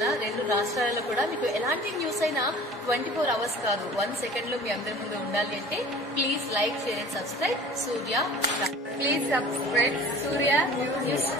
తెలంగాణ 2 రాష్ట్రాలలో కూడా మీకు ఎలాంటి న్యూస్ అయినా 24 hours కాదు 1 second లో మీ అందరి ముందు ఉండాలి అంటే please like, share and subscribe Surya. Please subscribe Surya news.